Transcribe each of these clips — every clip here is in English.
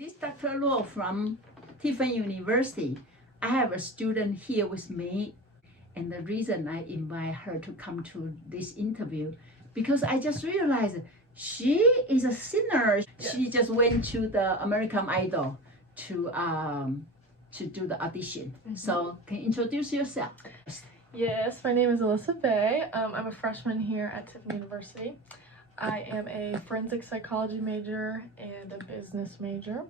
This Dr. Law from Tiffin University. I have a student here with me, and the reason I invite her to come to this interview because I just realized she is a singer. Yes. She just went to the American Idol to do the audition. Mm-hmm. So can you introduce yourself? Yes, my name is Alyssa Bay. I'm a freshman here at Tiffin University. I am a forensic psychology major and a business major,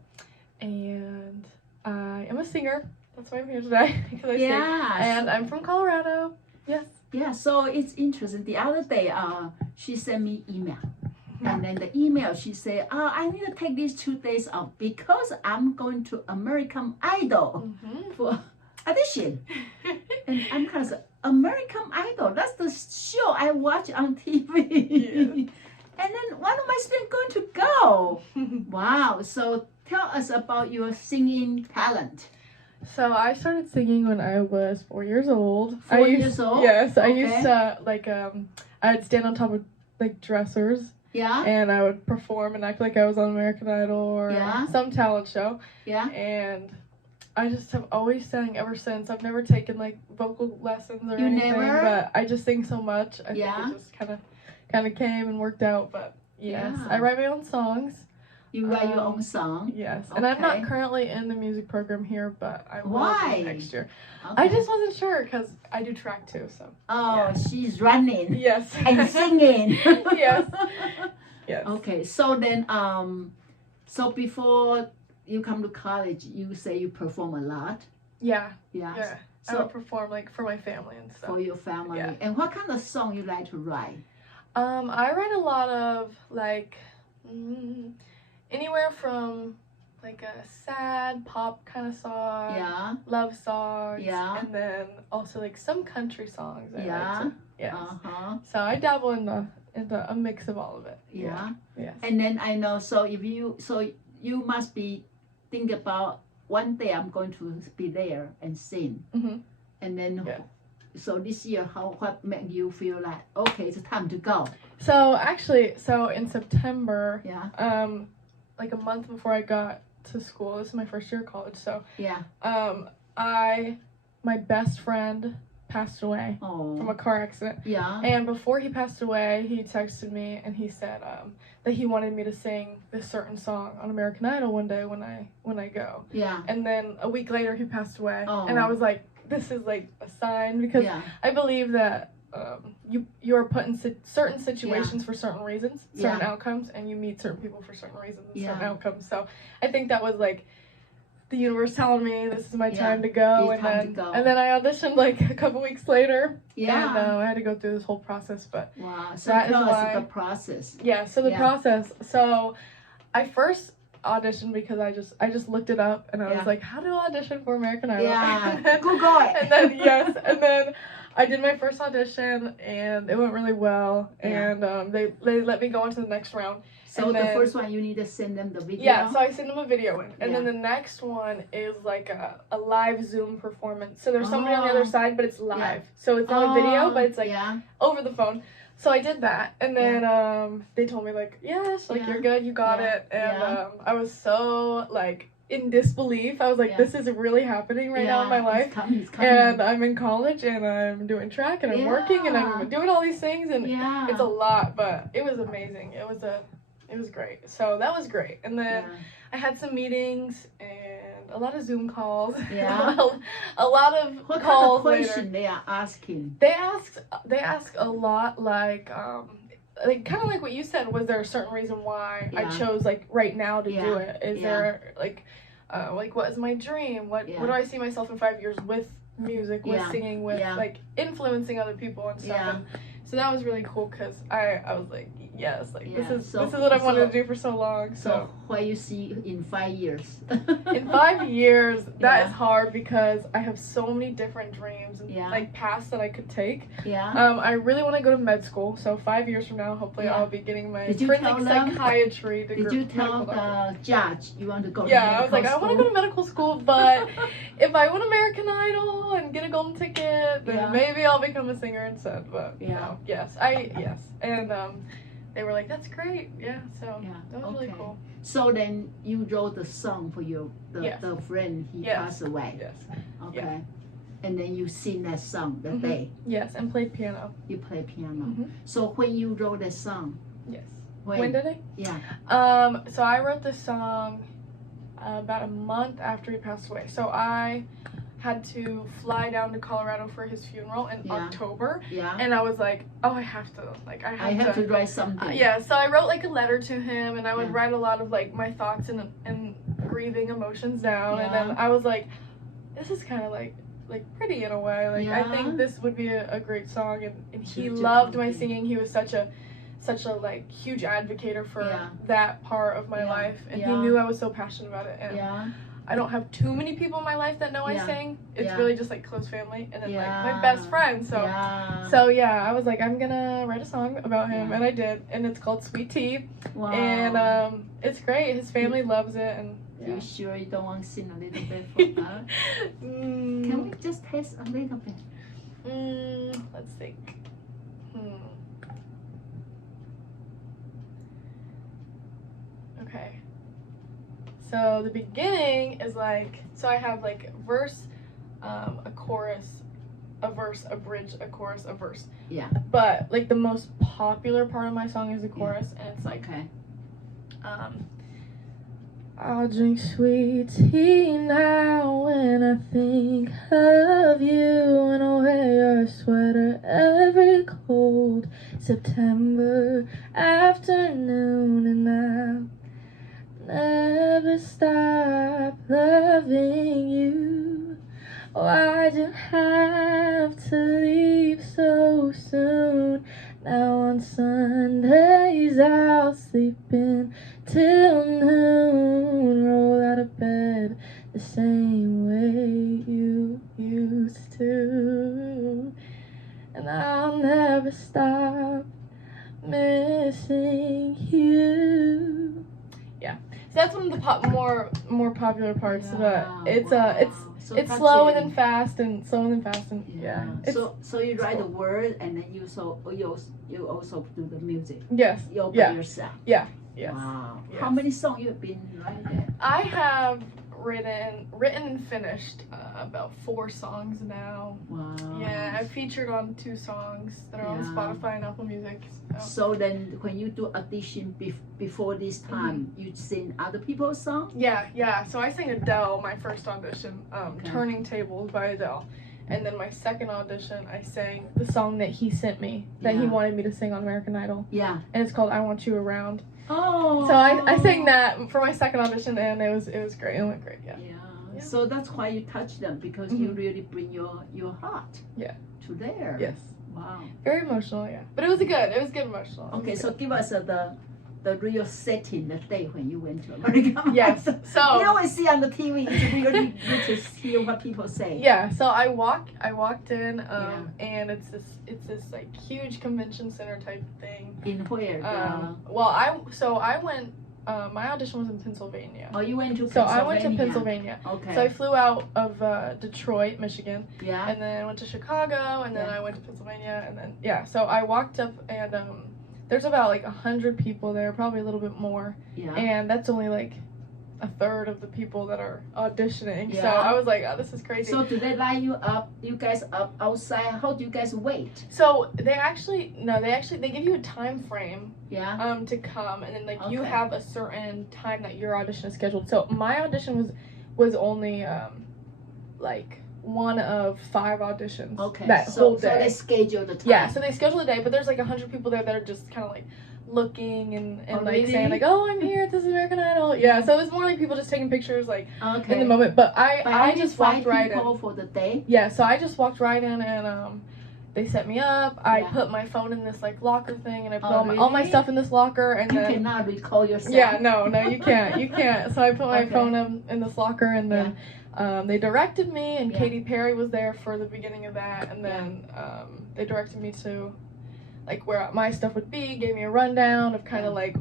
and I am a singer. That's why I'm here today, because I sing. And I'm from Colorado. Yes. Yeah, so it's interesting. The other day, she sent me email. And then the email, she said, I need to take these 2 days off because I'm going to American Idol for audition. And I'm kind of like, American Idol, that's the show I watch on TV. Yeah. And then one of my students going to go. Wow. So tell us about your singing talent. So I started singing when I was 4 years old. 4 years old? Yes. Okay. I used to, I'd stand on top of, dressers. Yeah. And I would perform and act like I was on American Idol or some talent show. Yeah. And I just have always sang ever since. I've never taken, vocal lessons or anything. Never? But I just sing so much. I think it just kind of came and worked out. But, yes. I write my own songs. You write your own song? Yes. Okay. And I'm not currently in the music program here, but I will be next year. Okay. I just wasn't sure because I do track too, so. Oh, she's running. Yes. And singing. Yes. Yes. Okay, so then, so before you come to college, you say you perform a lot? Yeah. Yeah. Yeah. So, I would perform, for my family and stuff. For your family. Yeah. And what kind of song you like to write? I write a lot of, anywhere from a sad pop kind of song, love songs, and then also some country songs. I like to, yes. So I dabble in a mix of all of it. Yeah. Yes. And then I know. So you must be think about one day I'm going to be there and sing, and then. Yeah. So this year, what made you feel like okay, it's time to go? So actually, in September, a month before I got to school, this is my first year of college. So my best friend passed away from a car accident. Yeah. And before he passed away, he texted me and he said that he wanted me to sing this certain song on American Idol one day when I go. Yeah. And then a week later, he passed away, and I was like, this is a sign because I believe that you are put in certain situations for certain reasons, certain outcomes, and you meet certain people for certain reasons and certain outcomes. So I think that was the universe telling me this is my time to go, and then I auditioned a couple weeks later. Yeah. And I had to go through this whole process, but wow. So tell us the process. Yeah. So the process. So I first audition because I just looked it up and I was like, how do I audition for American Idol? Yeah, Google it. And then and then I did my first audition and it went really well, and they let me go on to the next round. So the first one you need to send them the video. Yeah, so I send them a video in, and then the next one is a live Zoom performance. So there's somebody on the other side, but it's live. So it's not a video, but it's over the phone. So I did that, and then they told me yes, you're good, you got it, and I was so in disbelief. I was like, this is really happening right now in my life, it's coming. And I'm in college, and I'm doing track, and I'm working, and I'm doing all these things, and it's a lot, but it was amazing. It was great. So that was great, and then I had some meetings and a lot of Zoom calls. Yeah. a lot of what calls. What kind of question they are asking? They ask a lot kind of like what you said. Was there a certain reason why I chose right now to do it? Is there what is my dream? What do I see myself in 5 years with music, with singing, with influencing other people and stuff? And so that was really cool because I was like, yes, this is what I wanted to do for so long. So what you see in 5 years? In 5 years, that is hard because I have so many different dreams and paths that I could take. Yeah. I really want to go to med school. So 5 years from now, hopefully I'll be getting my forensic psychiatry degree. Did you tell the judge you want to go to medical school? Yeah, I was like, I want to go to medical school, but if I win American Idol and get a golden ticket, then maybe I'll become a singer instead. But yes, and they were like, that's great. Yeah, so that was really cool. So then you wrote the song for the friend he passed away. Yes. Okay. Yeah. And then you sing that song that day. Yes, and played piano. You play piano. So when you wrote that song? Yes. When did I? Yeah. So I wrote this song about a month after he passed away. So I had to fly down to Colorado for his funeral in October. Yeah. And I was like, oh, I have to write something. So I wrote like a letter to him, and I would write a lot of like my thoughts and grieving emotions down. And then I was like, this is kind of like pretty in a way. Like I think this would be a great song, and he loved my singing. He was such a like huge advocate for that part of my life, and he knew I was so passionate about it. And I don't have too many people in my life that know I sing. It's really just like close family, and then like my best friend. So I was like, I'm gonna write a song about him, and I did, and it's called Sweet Tea. Wow. And it's great. His family loves it, and you sure you don't want to sing a little bit for her? Can we just taste a little bit? Let's think. Okay. So the beginning is like, so I have like a verse, a chorus, a verse, a bridge, a chorus, a verse. Yeah. But like the most popular part of my song is the chorus, and it's like, I'll drink sweet tea now when I think of you, and I'll wear your sweater every cold September afternoon, and I'll never stop loving you. Why'd you have to leave so soon? Now on Sundays I'll sleep in till noon, roll out of bed the same way you used to, and I'll never stop missing you. Yeah, so that's one of the more popular parts, but it's slow and then fast, and slow and then fast, and So you write the word, and then you also do the music. Yes. You by yourself. Yeah. Yes. Wow. Yes. How many songs you have been writing? I have written and finished about 4 songs now. Wow. Yeah, I've featured on 2 songs that are on Spotify and Apple Music. So then when you do audition before this time, you sing other people's songs? Yeah. So I sang Adele, my first audition, Turning Tables by Adele. And then my second audition, I sang the song that he sent me, that he wanted me to sing on American Idol. Yeah. And it's called I Want You Around. Oh. So I sang that for my second audition, and it was great. It went great. Yeah. So that's why you touch them, because you really bring your heart. To there. Yes. Wow. Very emotional. Yeah. But it was good emotional. Okay, so give us the real setting, the day when you went to America. Yes. So we always see on the TV. It's really good to hear what people say. Yeah. So I walked in, and it's this like huge convention center type thing. In where? I went. My audition was in Pennsylvania. Oh, you went to Pennsylvania. So I went to Pennsylvania. Okay. So I flew out of Detroit, Michigan. Yeah. And then I went to Chicago, and then I went to Pennsylvania, and then so I walked up, and there's about like 100 people there, probably a little bit more. Yeah. And that's only like a third of the people that are auditioning. Yeah. So I was like, oh, this is crazy. So do they line you up? You guys up outside? How do you guys wait? So they give you a time frame. Yeah. To come, and then you have a certain time that your audition is scheduled. So my audition was only like one of 5 auditions. Okay. That whole day. So they schedule the time. Yeah. So they schedule the day, but there's like 100 people there that are just kind of like looking and like saying like, oh, I'm here at this American Idol. Yeah. So it was more like people just taking pictures like in the moment. But I just walked right in for the day. Yeah. So I just walked right in, and they set me up. I put my phone in this like locker thing, and I put all my stuff in this locker, and you cannot recall yourself. Yeah, no, you can't. So I put my phone in this locker, and then they directed me, and Katy Perry was there for the beginning of that, and then they directed me to like where my stuff would be, gave me a rundown of kind of like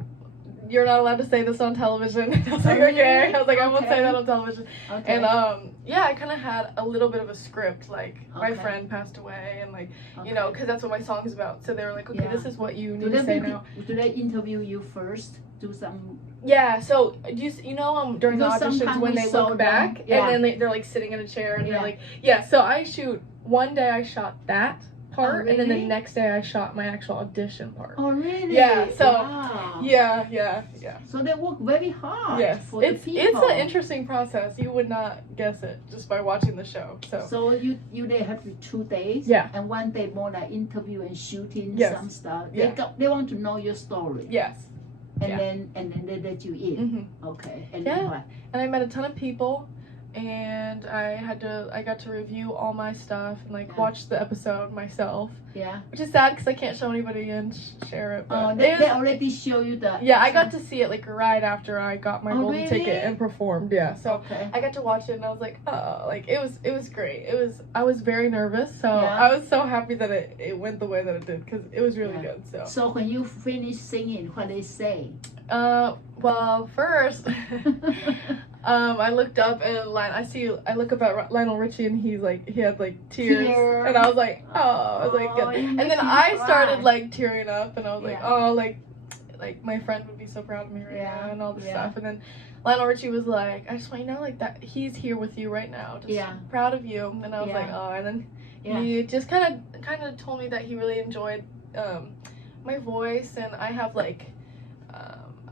you're not allowed to say this on television. I was like, okay. I was like, I won't say that on television. Okay. And yeah, I kind of had a little bit of a script. Like my friend passed away, and like you know, because that's what my song is about. So they were like, okay, this is what you need to say now. Do they interview you first? Do some. Yeah. So you know during the auditions when they look back and then they're like sitting in a chair and they're like So I shoot. One day I shot that part, and then the next day I shot my actual audition part. Oh, really? Yeah. So, wow. yeah. So they work very hard. Yes. For the people. It's an interesting process. You would not guess it just by watching the show. So you they have 2 days. Yeah. And 1 day more like interview and shooting some stuff. They want to know your story. Yes. And then they let you in. Okay. And then what? And I met a ton of people. And I got to review all my stuff and like watch the episode myself. Yeah. Which is sad because I can't show anybody and share it. But they already show you the. Yeah, I got to see it like right after I got my golden ticket and performed. Yeah. So I got to watch it and I was like, oh, like it was great. I was very nervous, so I was so happy that it went the way that it did because it was really good. So when you finish singing, what they say? Well, first. I looked up and I look up at Lionel Richie and he had like tears and I was like, good. And then I started like tearing up and I was like, oh, like my friend would be so proud of me right now and all this stuff. And then Lionel Richie was like, I just want you to know like that he's here with you right now, just proud of you. And I was like, oh, and then he just kind of told me that he really enjoyed my voice and I have like.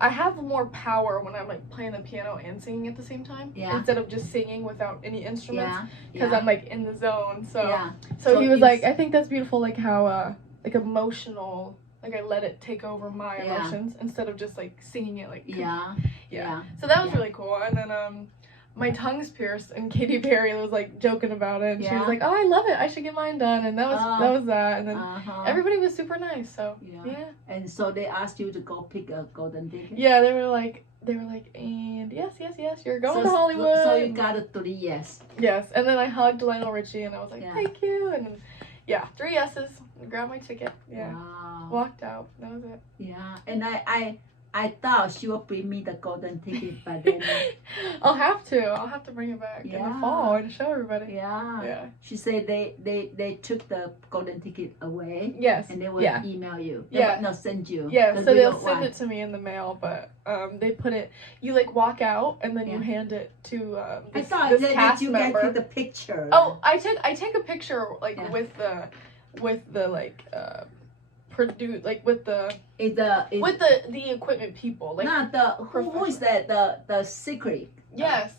I have more power when I'm like playing the piano and singing at the same time instead of just singing without any instruments because I'm like in the zone. So he was like, I think that's beautiful, like how like emotional, like I let it take over my emotions instead of just like singing it like So that was really cool. And then my tongue's pierced and Katy Perry was like joking about it and she was like, oh, I love it, I should get mine done, and that was that. And then everybody was super nice, so and so they asked you to go pick a golden ticket. They were like and yes, you're going to Hollywood. So you got a 3 yes. Yes. And then I hugged Lionel Richie and I was like, thank you. And then 3 yeses, grabbed my ticket, walked out, that was it. And I thought she would bring me the golden ticket, but then I'll have to bring it back in the fall and show everybody. She said they took the golden ticket away. Yes. And they will email you. No, send you. So they'll send it to me in the mail, but they put it. You like walk out and then you hand it to this cast member. Take the picture. Oh, I take a picture like with the like. Produce like with the equipment people, like not the who is that the secret. Yes,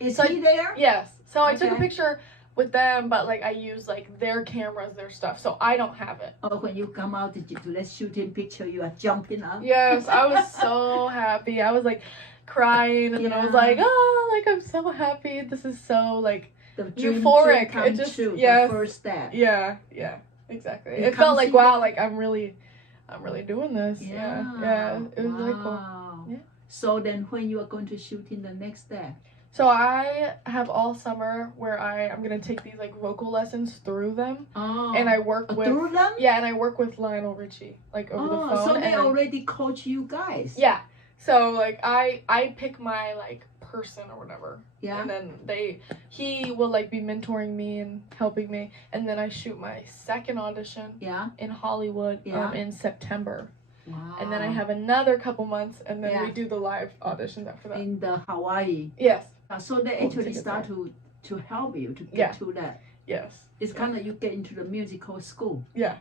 Is he there? Yes. So I took a picture with them, but like I use like their cameras, their stuff, so I don't have it. Oh, when you come out to that shooting picture, you are jumping up. Yes, I was so happy. I was like crying, and then I was like, oh, like I'm so happy. This is so like euphoric. It just the first step. Yeah. Exactly. It felt like wow, like I'm really doing this. Yeah. It was really cool. Yeah. So then, when you are going to shoot in the next step? So I have all summer where I'm gonna take these like vocal lessons through them. And I work with through them. Yeah, and I work with Lionel Richie like over the phone. So they already coach you guys. Yeah. So like I pick my like person or whatever. Yeah. And then he will like be mentoring me and helping me, and then I shoot my second audition in Hollywood in September. Wow. And then I have another couple months, and then we do the live auditions after that. In the Hawaii. Yes. So they actually start to help you to get to that. Yes. It's kind of you get into the musical school. Yeah.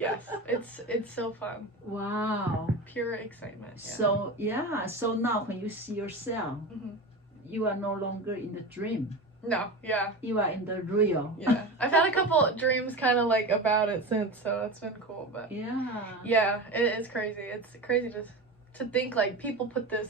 Yes, it's so fun. Wow. Pure excitement. Yeah. So now when you see yourself, you are no longer in the dream. No, You are in the real. Yeah. I've had a couple dreams kind of like about it since, so it's been cool, but yeah, it's crazy. It's crazy to think like people put this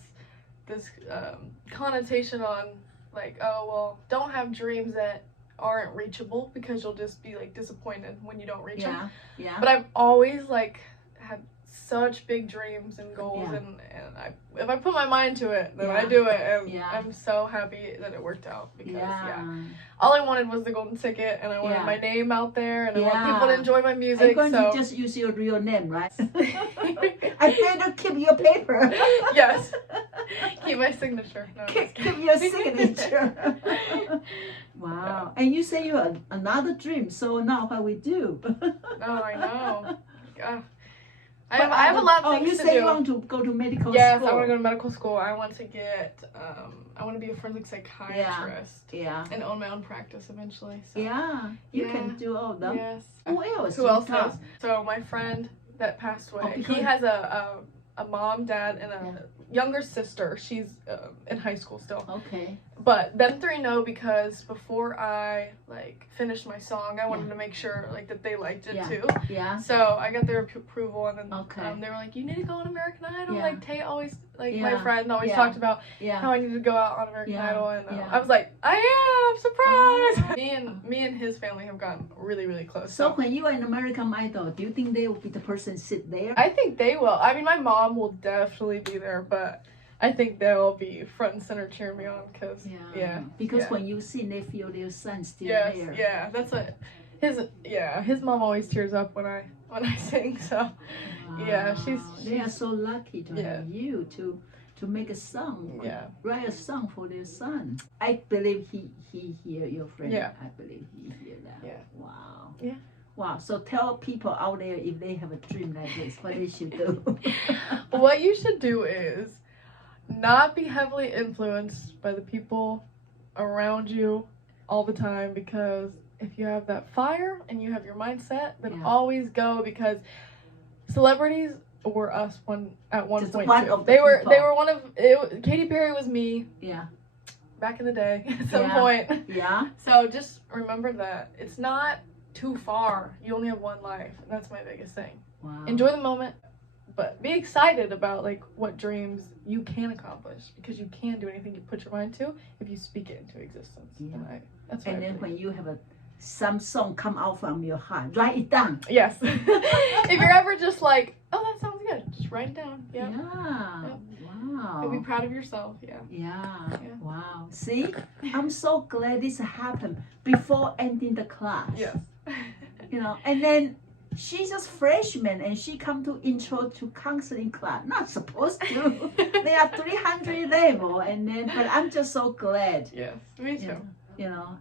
connotation on like, oh, well, don't have dreams that aren't reachable because you'll just be like disappointed when you don't reach them. Yeah. But I've always like had such big dreams and goals, and if I put my mind to it, then I do it, and I'm so happy that it worked out, because all I wanted was the golden ticket, and I wanted my name out there, and I want people to enjoy my music. I'm going to just use your real name, right? I better keep your paper. Yes, keep my signature. No, keep your signature. Wow. And you say you have another dream, so now what we do? Oh, I know. I have a lot of things to do. You say you want to go to medical school. Yes, I want to go to medical school. I want to get, I want to be a forensic psychiatrist. Yeah. And own my own practice eventually. So. Yeah, you can do all that. Yes. Who else? Who else knows? So my friend that passed away, he has a mom, dad, and a younger sister. She's in high school still. Okay. But them three know, because before I finished my song, I wanted to make sure that they liked it too. Yeah. So I got their approval, and then they were like, "You need to go on American Idol." Like Tay always, my friend always talked about how I needed to go out on American Idol, and I was like, "I am surprised." Me and his family have gotten really, really close. So when you are in American Idol, do you think they will be the person sit there? I think they will. I mean, my mom will definitely be there, but I think they'll be front and center cheering me on, because because when you sing, they feel their son still there. Yeah, that's what his mom always tears up when I sing. So they are so lucky to have you to make a song, write a song for their son. I believe he hear your friend. Yeah, I believe he hear that. Yeah. Wow. Yeah. Wow. So tell people out there, if they have a dream like this, what they should do. What you should do is not be heavily influenced by the people around you all the time, because if you have that fire and you have your mindset, then always go, because celebrities were us at one Just point one too. of the They were one of Katy Perry was me. Yeah. Back in the day at some point. Yeah. So just remember that it's not too far. You only have one life, and that's my biggest thing. Wow. Enjoy the moment. But be excited about what dreams you can accomplish, because you can do anything you put your mind to if you speak it into existence. Yeah. And then when you have some song come out from your heart, write it down. Yes. If you're ever just like, oh, that sounds good, just write it down. Yeah. Wow. And be proud of yourself. Yeah. Wow. See, I'm so glad this happened before ending the class. Yes. And then she's just freshman, and she come to intro to counseling class. Not supposed to. There are 300 level, but I'm just so glad. Yes, me too.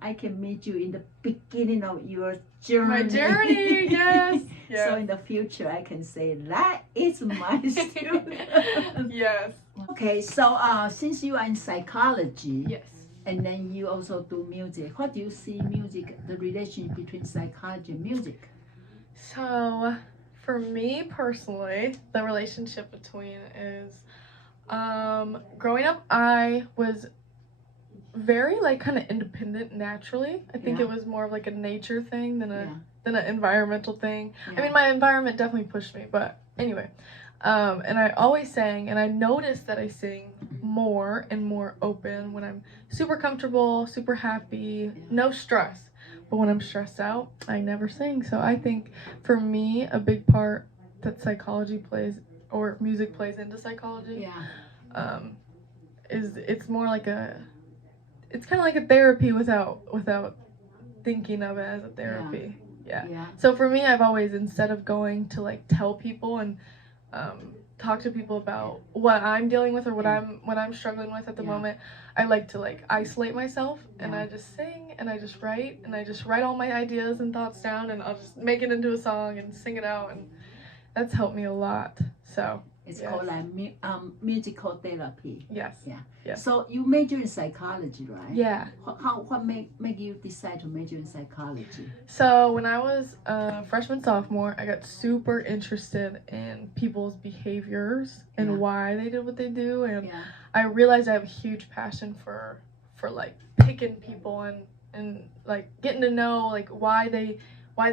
I can meet you in the beginning of your journey. My journey, yes. So in the future, I can say that is my student. Yes. Okay, so since you are in psychology, yes, and then you also do music, what do you see music, the relationship between psychology and music? So, for me personally, the relationship between is, growing up, I was very kind of independent naturally. I think it was more of a nature thing than an environmental thing. I mean, my environment definitely pushed me, but anyway. And I always sang, and I noticed that I sing more and more open when I'm super comfortable, super happy, no stress. But when I'm stressed out, I never sing. So I think for me, a big part that psychology plays, or music plays into psychology, is it's more it's kind of like a therapy without thinking of it as a therapy. Yeah. So for me, I've always, instead of going to tell people and talk to people about what I'm dealing with or what I'm struggling with at the moment, I like to isolate myself, and I just sing, and I just write all my ideas and thoughts down, and I'll just make it into a song and sing it out, and that's helped me a lot. So it's called musical therapy. Yes. Yeah. So you major in psychology, right? Yeah. What make you decide to major in psychology? So when I was freshman, sophomore, I got super interested in people's behaviors and why they did what they do, and I realized I have a huge passion for picking people and getting to know why they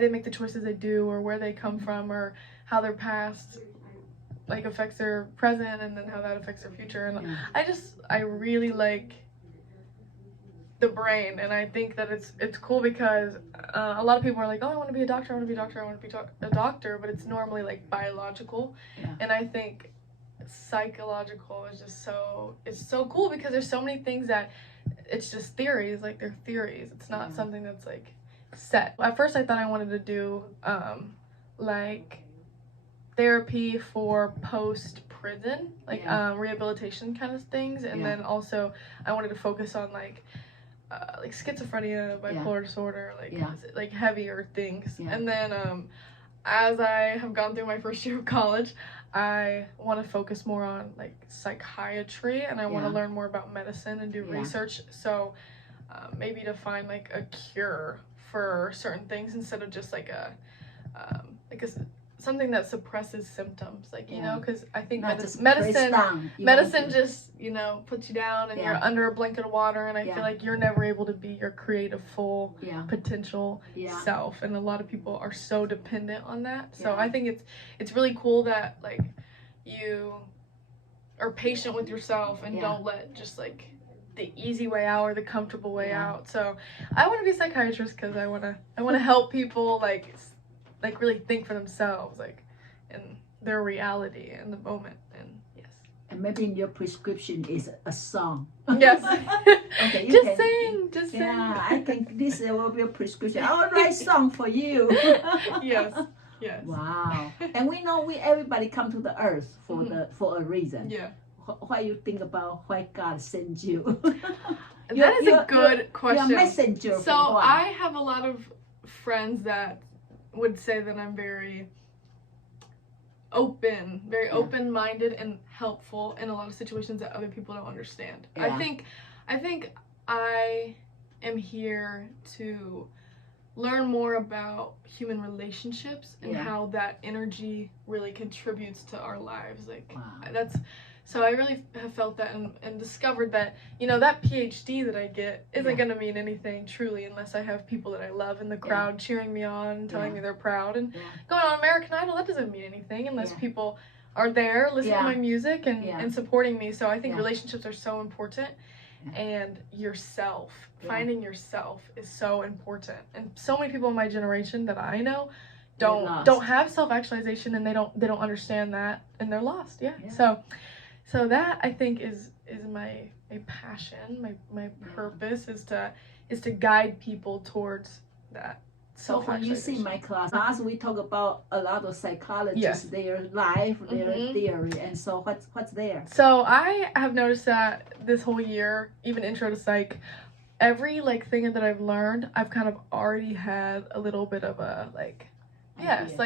make the choices they do, or where they come from, or how their past affects their present, and then how that affects their future. And I really the brain, and I think that it's cool because a lot of people are like, oh, I want to be a doctor, I want to be a doctor, I want to be a doctor, but it's normally like biological, and I think psychological is just it's so cool because there's so many things that it's just theories, like they're theories. It's not something that's like set. At first I thought I wanted to do like therapy for post-prison, like rehabilitation kind of things, and then also I wanted to focus on like schizophrenia, bipolar disorder, like heavier things. And then as I have gone through my first year of college, I want to focus more on like psychiatry, and I want to learn more about medicine and do research, so maybe to find like a cure for certain things instead of just like something that suppresses symptoms, like you know, because I think medicine just, you know, puts you down and you're under a blanket of water, and I feel like you're never able to be your creative full potential self, and a lot of people are so dependent on that. So I think it's really cool that like you are patient with yourself and don't let just like the easy way out or the comfortable way out. So I want to be a psychiatrist because I want to help people like really think for themselves, like in their reality in the moment. And and maybe in your prescription is a song. Yes. Okay, just sing. I think this will be a prescription. I'll write song for you. Yes. Wow. And we know everybody come to the earth for a reason. Yeah. What you think about why God sent you? That is a good question. You're a messenger. So I have a lot of friends that would say that I'm very open-minded and helpful in a lot of situations that other people don't understand. I think I am here to learn more about human relationships and how that energy really contributes to our lives. Like so I really have felt that and discovered that, you know, that PhD that I get isn't going to mean anything truly unless I have people that I love in the crowd cheering me on, telling me they're proud. And going on American Idol, that doesn't mean anything unless people are there listening to my music and supporting me. So I think relationships are so important. And yourself, finding yourself is so important. And so many people in my generation that I know don't have self-actualization, and they don't understand that, and they're lost. So that I think is my passion, my purpose is to guide people towards that. So when you see my class, we talk about a lot of psychologists, their life, their theory, and so what's there? So I have noticed that this whole year, even intro to psych, every like thing that I've learned, I've kind of already had a little bit of a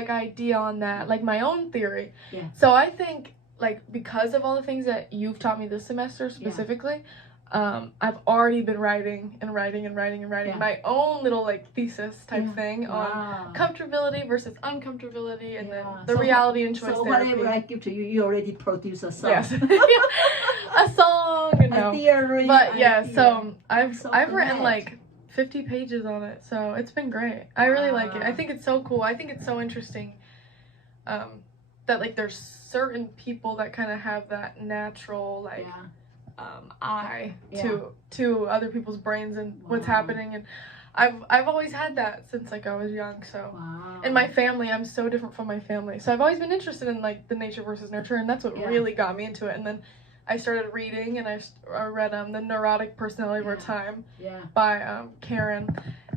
idea on that, like my own theory. So I think, like, because of all the things that you've taught me this semester specifically, I've already been writing my own little like thesis type thing on comfortability versus uncomfortability, and then the reality and choice therapy. So whatever I give to you, you already produce a song. Yes. A song, a theory. But so I've written like 50 pages on it, so it's been great. I really like it. I think it's so cool. I think it's so interesting that like there's certain people that kind of have that natural like eye to other people's brains and what's happening, and I've always had that since like I was young. So in my family, I'm so different from my family, so I've always been interested in like the nature versus nurture, and that's what really got me into it. And then I started reading, and I read The Neurotic Personality Over Time by Karen,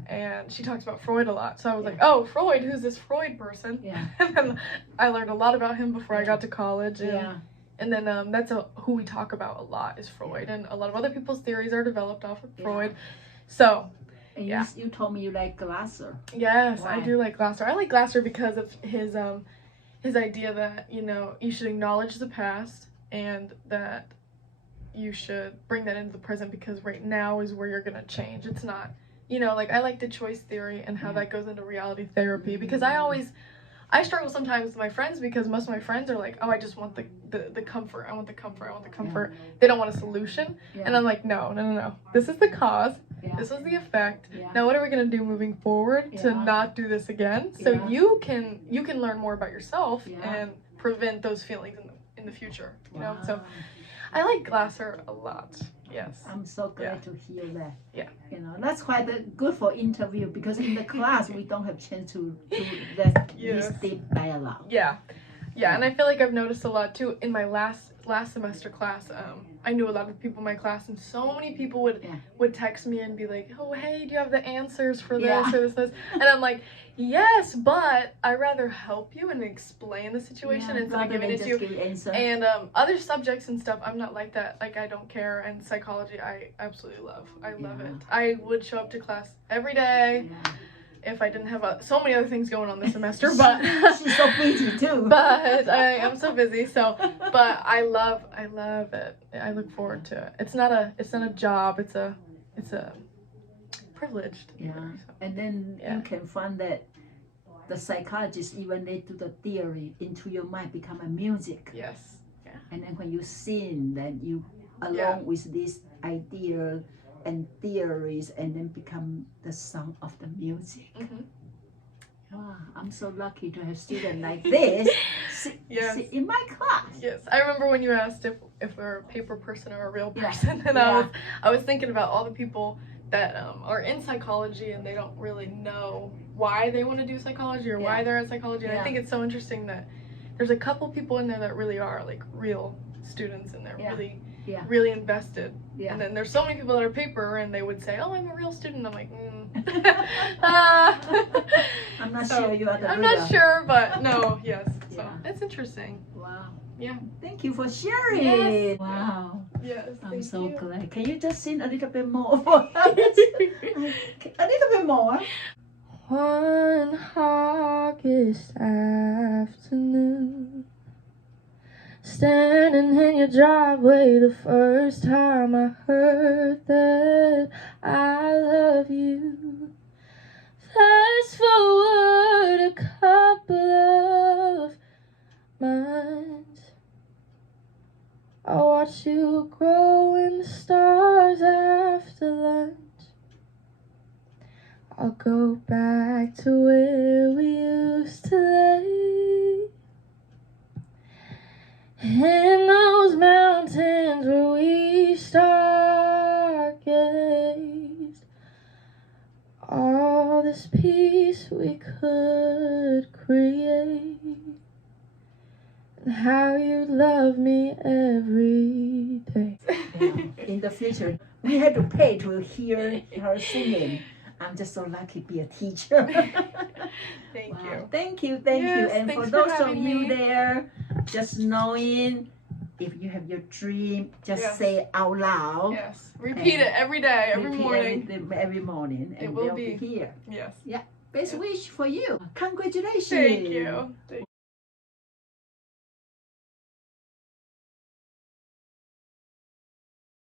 and she talks about Freud a lot. So I was like, oh, Freud, who's this Freud person? And then I learned a lot about him before I got to college. And then that's who we talk about a lot is Freud, and a lot of other people's theories are developed off of Freud. So and you told me you like Glasser. Yes, why? I do like Glasser. I like Glasser because of his idea that, you know, you should acknowledge the past and that you should bring that into the present, because right now is where you're gonna change. It's not, you know, like I like the choice theory and how that goes into reality therapy, because I struggle sometimes with my friends, because most of my friends are like, oh, I just want the comfort. I want the comfort. They don't want a solution. And I'm like, no. This is the cause. This is the effect. Now what are we going to do moving forward to not do this again? So you can learn more about yourself and prevent those feelings in the future. You know? So I like Glasser a lot. Yes. I'm so glad to hear that. Yeah. You know, that's quite good for interview because in the class we don't have chance to do that this deep dialogue. Yeah. Yeah, and I feel like I've noticed a lot too in my last semester class. I knew a lot of people in my class, and so many people would text me and be like, "Oh, hey, do you have the answers for this or this?" And I'm like, "Yes, but I'd rather help you and explain the situation instead of giving it to you." And other subjects and stuff, I'm not like that. Like, I don't care. And psychology, I absolutely love. I love it. I would show up to class every day. If I didn't have so many other things going on this semester, but she's so busy too. But I am so busy, but I love it. I look forward to it. It's not a job. It's a privilege. And then you can find that the psychologists, even they do the theory into your mind, become a music. Yes. Yeah. And then when you sing, then you along with this idea and theories, and then become the song of the music. Wow, I'm so lucky to have students like this sit in my class. Yes, I remember when you asked if we're a paper person or a real person, and I was thinking about all the people that are in psychology and they don't really know why they want to do psychology or why they're in psychology. And I think it's so interesting that there's a couple people in there that really are like real students and they're really invested. And then there's so many people that are paper and they would say, "Oh, I'm a real student." I'm like, I'm not sure you are the I'm not sure, but no, yes. So it's interesting. Wow. Yeah. Thank you for sharing. Yes. Wow. Yes. I'm so glad. Can you just sing a little bit more for us? A little bit more. One August afternoon, standing in your driveway, the first time I heard that I love you. Fast forward a couple of months, I watch you grow in the stars after lunch. I'll go back to where we used to lay, in those mountains where we stargazed. All this peace we could create, and how you love me every day. In the future, we had to pay to hear her singing. I'm just so lucky to be a teacher. Thank you. Thank you. And for those of you there, just knowing if you have your dream, just say it out loud. Yes. Repeat it every day, every morning. Every morning. And it will they'll be here. Yes. Yeah. Best wish for you. Congratulations. Thank you.